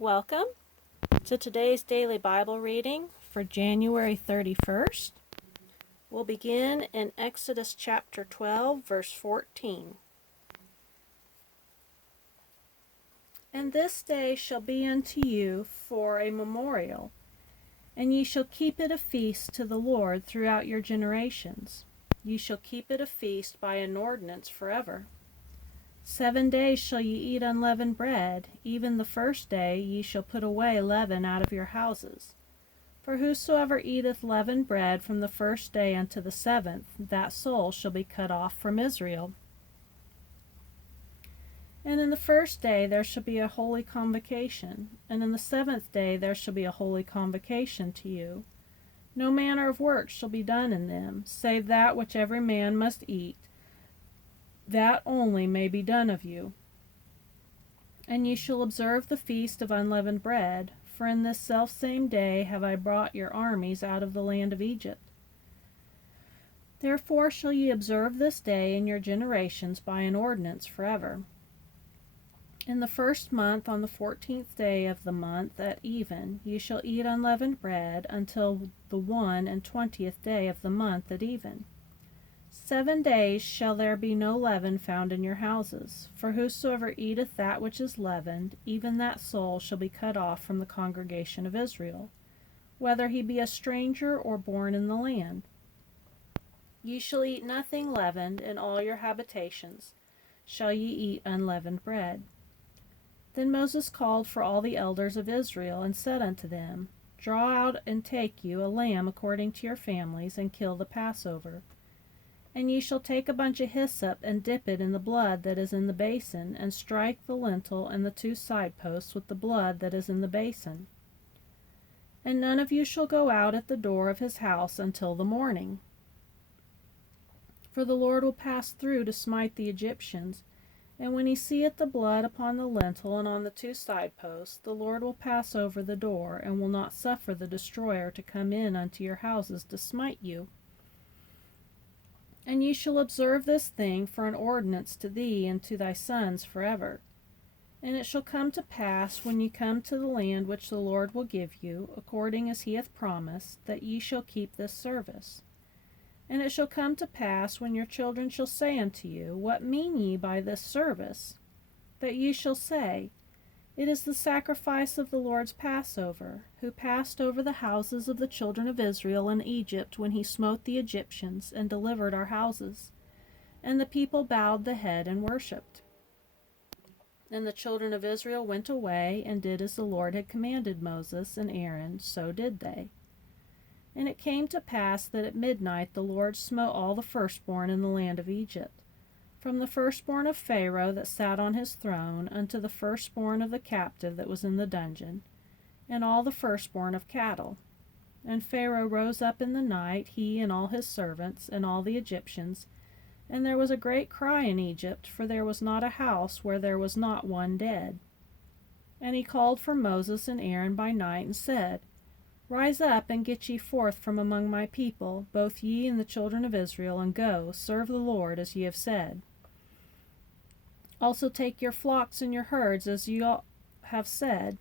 Welcome to today's daily Bible reading for January 31st. We'll begin in Exodus chapter 12, verse 14. And this day shall be unto you for a memorial, and ye shall keep it a feast to the Lord throughout your generations. Ye shall keep it a feast by an ordinance forever. 7 days shall ye eat unleavened bread, even the first day ye shall put away leaven out of your houses. For whosoever eateth leavened bread from the first day unto the 7th, that soul shall be cut off from Israel. And in the first day there shall be a holy convocation, and in the 7th day there shall be a holy convocation to you. No manner of work shall be done in them, save that which every man must eat, that only may be done of you. And ye shall observe the feast of unleavened bread, for in this selfsame day have I brought your armies out of the land of Egypt. Therefore shall ye observe this day in your generations by an ordinance forever. In the first month, on the 14th day of the month at even, ye shall eat unleavened bread until the 21st day of the month at even. 7 days shall there be no leaven found in your houses. For whosoever eateth that which is leavened, even that soul shall be cut off from the congregation of Israel, whether he be a stranger or born in the land. Ye shall eat nothing leavened in all your habitations, shall ye eat unleavened bread. Then Moses called for all the elders of Israel, and said unto them, Draw out and take you a lamb according to your families, and kill the Passover. And ye shall take a bunch of hyssop, and dip it in the blood that is in the basin, and strike the lintel and the 2 side posts with the blood that is in the basin. And none of you shall go out at the door of his house until the morning. For the Lord will pass through to smite the Egyptians, and when he seeth the blood upon the lintel and on the 2 side posts, the Lord will pass over the door, and will not suffer the destroyer to come in unto your houses to smite you. And ye shall observe this thing for an ordinance to thee and to thy sons forever. And it shall come to pass, when ye come to the land which the Lord will give you, according as he hath promised, that ye shall keep this service. And it shall come to pass, when your children shall say unto you, What mean ye by this service? That ye shall say, It is the sacrifice of the Lord's Passover, who passed over the houses of the children of Israel in Egypt when he smote the Egyptians and delivered our houses. And the people bowed the head and worshipped. And the children of Israel went away and did as the Lord had commanded Moses and Aaron, so did they. And it came to pass that at midnight the Lord smote all the firstborn in the land of Egypt, from the firstborn of Pharaoh that sat on his throne unto the firstborn of the captive that was in the dungeon, and all the firstborn of cattle. And Pharaoh rose up in the night, he and all his servants, and all the Egyptians, and there was a great cry in Egypt, for there was not a house where there was not one dead. And he called for Moses and Aaron by night, and said, Rise up, and get ye forth from among my people, both ye and the children of Israel, and go, serve the Lord as ye have said. Also take your flocks and your herds as ye have said,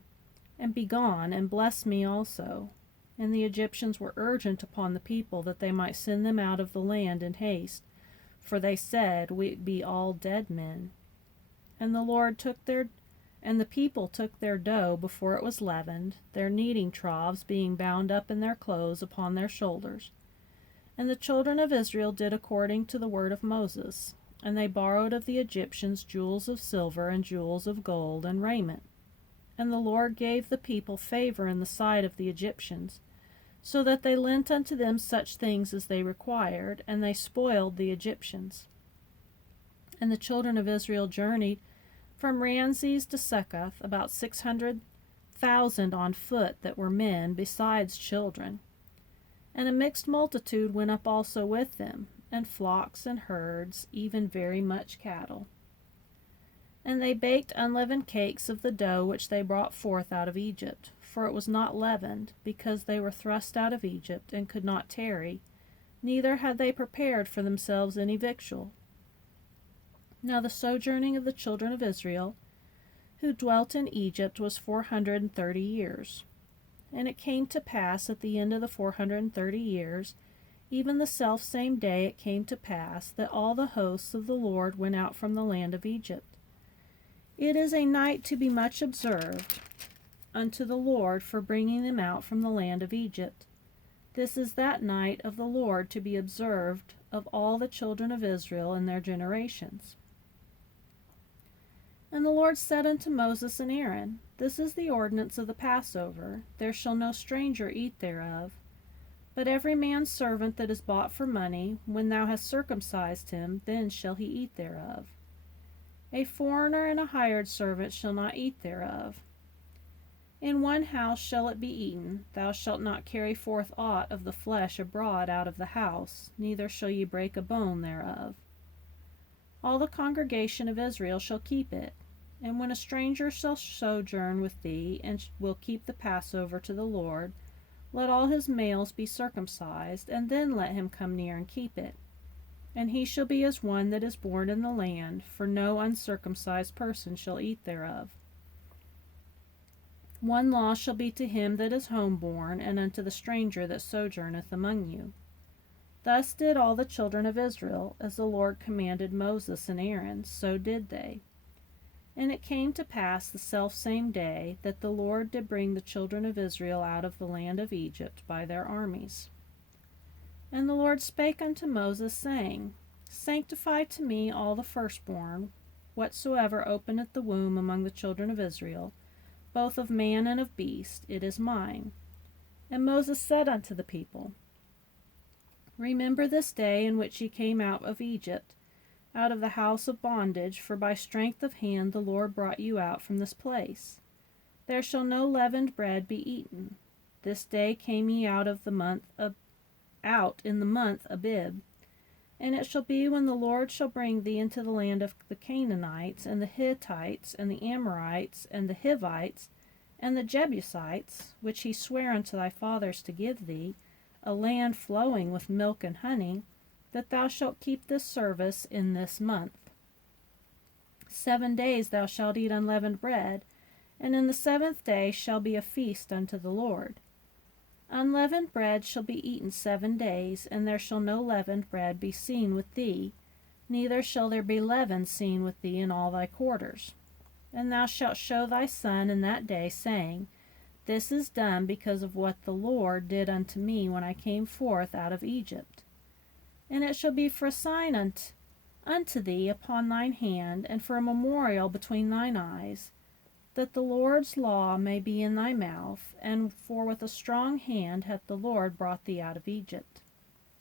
and be gone, and bless me also. And the Egyptians were urgent upon the people that they might send them out of the land in haste, for they said, We be all dead men. And the people took their dough before it was leavened, their kneading troughs being bound up in their clothes upon their shoulders. And the children of Israel did according to the word of Moses. And they borrowed of the Egyptians jewels of silver and jewels of gold and raiment. And the Lord gave the people favor in the sight of the Egyptians, so that they lent unto them such things as they required, and they spoiled the Egyptians. And the children of Israel journeyed from Ramses to Succoth, about 600,000 on foot that were men, besides children. And a mixed multitude went up also with them, and flocks and herds, even very much cattle. And they baked unleavened cakes of the dough which they brought forth out of Egypt, for it was not leavened, because they were thrust out of Egypt, and could not tarry, neither had they prepared for themselves any victual. Now the sojourning of the children of Israel who dwelt in Egypt, was 430 years. And it came to pass at the end of the 430 years, even the selfsame day it came to pass, that all the hosts of the Lord went out from the land of Egypt. It is a night to be much observed unto the Lord for bringing them out from the land of Egypt. This is that night of the Lord to be observed of all the children of Israel in their generations. And the Lord said unto Moses and Aaron, This is the ordinance of the Passover. There shall no stranger eat thereof. But every man's servant that is bought for money, when thou hast circumcised him, then shall he eat thereof. A foreigner and a hired servant shall not eat thereof. In one house shall it be eaten. Thou shalt not carry forth aught of the flesh abroad out of the house, neither shall ye break a bone thereof. All the congregation of Israel shall keep it. And when a stranger shall sojourn with thee, and will keep the Passover to the Lord, let all his males be circumcised, and then let him come near and keep it. And he shall be as one that is born in the land, for no uncircumcised person shall eat thereof. One law shall be to him that is homeborn, and unto the stranger that sojourneth among you. Thus did all the children of Israel, as the Lord commanded Moses and Aaron, so did they. And it came to pass the selfsame day that the Lord did bring the children of Israel out of the land of Egypt by their armies. And the Lord spake unto Moses, saying, Sanctify to me all the firstborn, whatsoever openeth the womb among the children of Israel, both of man and of beast, it is mine. And Moses said unto the people, Remember this day in which ye came out of Egypt, out of the house of bondage, for by strength of hand the Lord brought you out from this place. There shall no leavened bread be eaten. This day came ye out in the month Abib. And it shall be when the Lord shall bring thee into the land of the Canaanites, and the Hittites, and the Amorites, and the Hivites, and the Jebusites, which he sware unto thy fathers to give thee, a land flowing with milk and honey, that thou shalt keep this service in this month. 7 days thou shalt eat unleavened bread, and in the 7th day shall be a feast unto the Lord. Unleavened bread shall be eaten 7 days, and there shall no leavened bread be seen with thee, neither shall there be leaven seen with thee in all thy quarters. And thou shalt show thy son in that day, saying, This is done because of what the Lord did unto me when I came forth out of Egypt. And it shall be for a sign unto thee upon thine hand, and for a memorial between thine eyes, that the Lord's law may be in thy mouth, and for with a strong hand hath the Lord brought thee out of Egypt.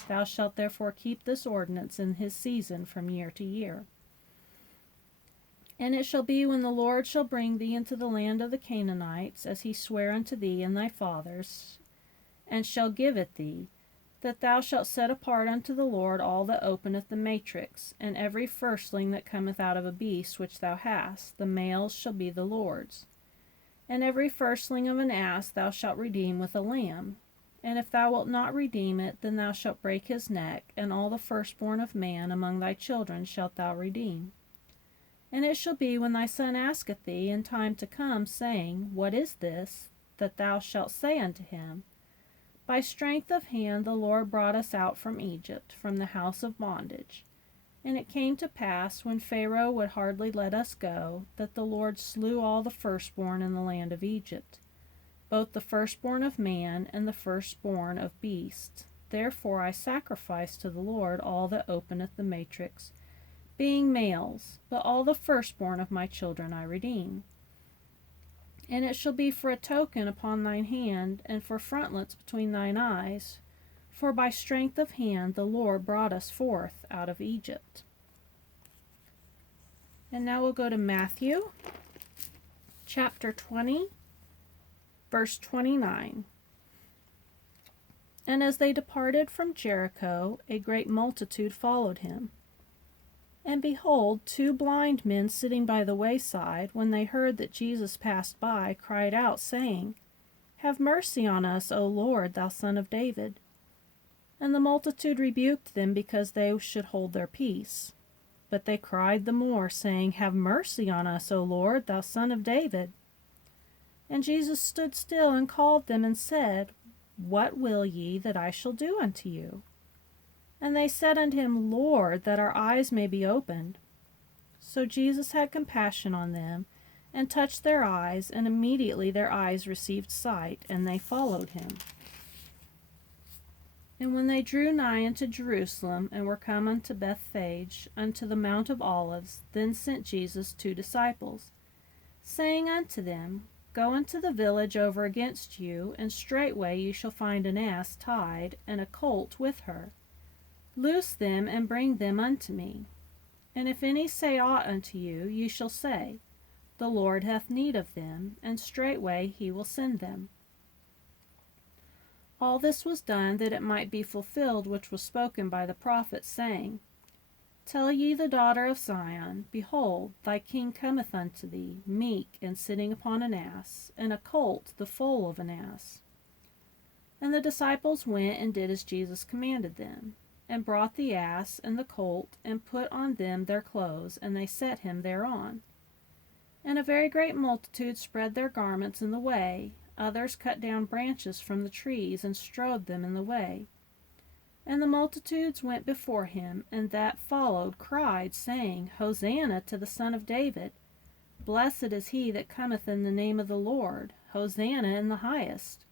Thou shalt therefore keep this ordinance in his season from year to year. And it shall be when the Lord shall bring thee into the land of the Canaanites, as he sware unto thee and thy fathers, and shall give it thee, that thou shalt set apart unto the Lord all that openeth the matrix, and every firstling that cometh out of a beast which thou hast, the males shall be the Lord's. And every firstling of an ass thou shalt redeem with a lamb. And if thou wilt not redeem it, then thou shalt break his neck, and all the firstborn of man among thy children shalt thou redeem. And it shall be when thy son asketh thee in time to come, saying, What is this? That thou shalt say unto him, By strength of hand the Lord brought us out from Egypt, from the house of bondage. And it came to pass, when Pharaoh would hardly let us go, that the Lord slew all the firstborn in the land of Egypt, both the firstborn of man and the firstborn of beasts. Therefore I sacrifice to the Lord all that openeth the matrix, being males, but all the firstborn of my children I redeem. And it shall be for a token upon thine hand, and for frontlets between thine eyes, for by strength of hand the Lord brought us forth out of Egypt. And now we'll go to Matthew, chapter 20, verse 29. And as they departed from Jericho, a great multitude followed him. And behold, 2 blind men sitting by the wayside, when they heard that Jesus passed by, cried out, saying, Have mercy on us, O Lord, thou Son of David. And the multitude rebuked them because they should hold their peace. But they cried the more, saying, Have mercy on us, O Lord, thou Son of David. And Jesus stood still and called them and said, What will ye that I shall do unto you? And they said unto him, Lord, that our eyes may be opened. So Jesus had compassion on them, and touched their eyes, and immediately their eyes received sight, and they followed him. And when they drew nigh unto Jerusalem, and were come unto Bethphage, unto the Mount of Olives, then sent Jesus 2 disciples, saying unto them, Go into the village over against you, and straightway ye shall find an ass tied, and a colt with her. Loose them, and bring them unto me. And if any say aught unto you, ye shall say, The Lord hath need of them, and straightway he will send them. All this was done that it might be fulfilled which was spoken by the prophet, saying, Tell ye the daughter of Zion, Behold, thy king cometh unto thee, meek, and sitting upon an ass, and a colt the foal of an ass. And the disciples went and did as Jesus commanded them, and brought the ass and the colt, and put on them their clothes, and they set him thereon. And a very great multitude spread their garments in the way. Others cut down branches from the trees, and strewed them in the way. And the multitudes went before him, and that followed cried, saying, Hosanna to the Son of David! Blessed is he that cometh in the name of the Lord! Hosanna in the highest!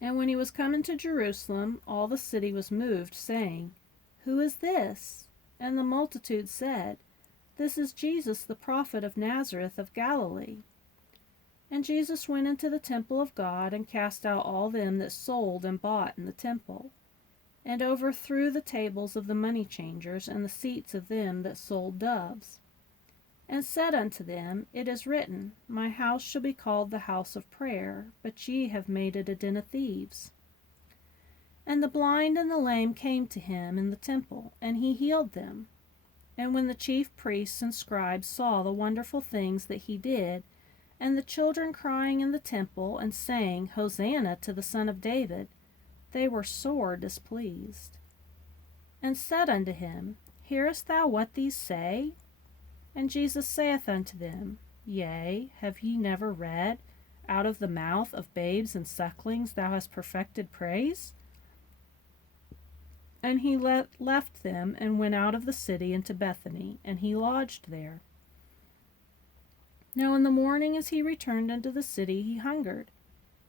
And when he was come into Jerusalem, all the city was moved, saying, Who is this? And the multitude said, This is Jesus the prophet of Nazareth of Galilee. And Jesus went into the temple of God, and cast out all them that sold and bought in the temple, and overthrew the tables of the money changers, and the seats of them that sold doves, and said unto them, It is written, My house shall be called the house of prayer, but ye have made it a den of thieves. And the blind and the lame came to him in the temple, and he healed them. And when the chief priests and scribes saw the wonderful things that he did, and the children crying in the temple, and saying, Hosanna to the Son of David, they were sore displeased. And said unto him, Hearest thou what these say? And Jesus saith unto them, Yea, have ye never read, Out of the mouth of babes and sucklings thou hast perfected praise? And he left them, and went out of the city into Bethany, and he lodged there. Now in the morning as he returned into the city, he hungered.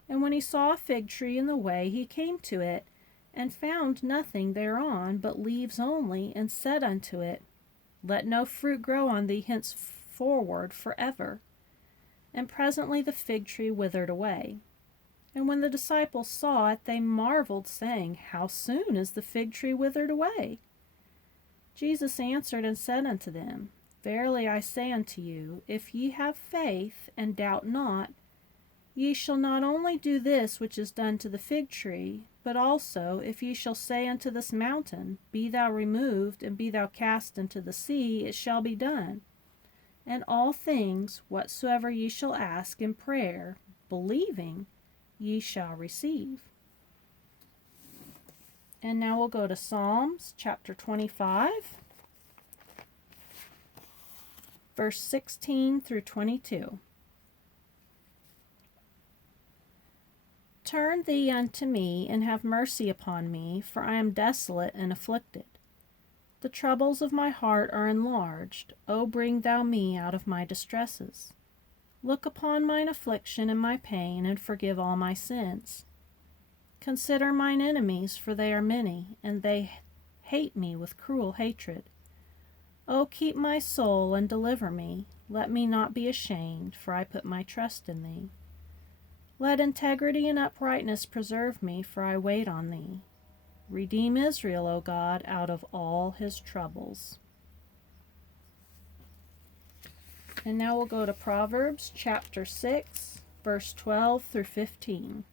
And when he saw a fig tree in the way, he came to it, and found nothing thereon but leaves only, and said unto it, Let no fruit grow on thee henceforward forever. And presently the fig tree withered away. And when the disciples saw it, they marveled, saying, How soon is the fig tree withered away? Jesus answered and said unto them, Verily I say unto you, if ye have faith, and doubt not, ye shall not only do this which is done to the fig tree, but also, if ye shall say unto this mountain, Be thou removed, and be thou cast into the sea, it shall be done. And all things, whatsoever ye shall ask in prayer, believing, ye shall receive. And now we'll go to Psalms chapter 25. Verse 16 through 22. Turn thee unto me, and have mercy upon me, for I am desolate and afflicted. The troubles of my heart are enlarged. O bring thou me out of my distresses. Look upon mine affliction and my pain, and forgive all my sins. Consider mine enemies, for they are many, and they hate me with cruel hatred. O keep my soul and deliver me. Let me not be ashamed, for I put my trust in thee. Let integrity and uprightness preserve me, for I wait on thee. Redeem Israel, O God, out of all his troubles. And now we'll go to Proverbs chapter 6, verse 12 through 15.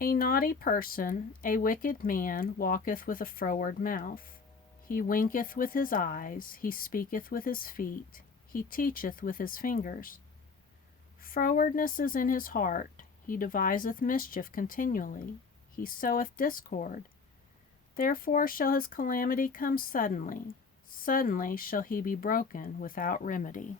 A naughty person, a wicked man, walketh with a froward mouth. He winketh with his eyes, he speaketh with his feet, he teacheth with his fingers. Frowardness is in his heart, he deviseth mischief continually, he soweth discord. Therefore shall his calamity come suddenly. Suddenly shall he be broken without remedy.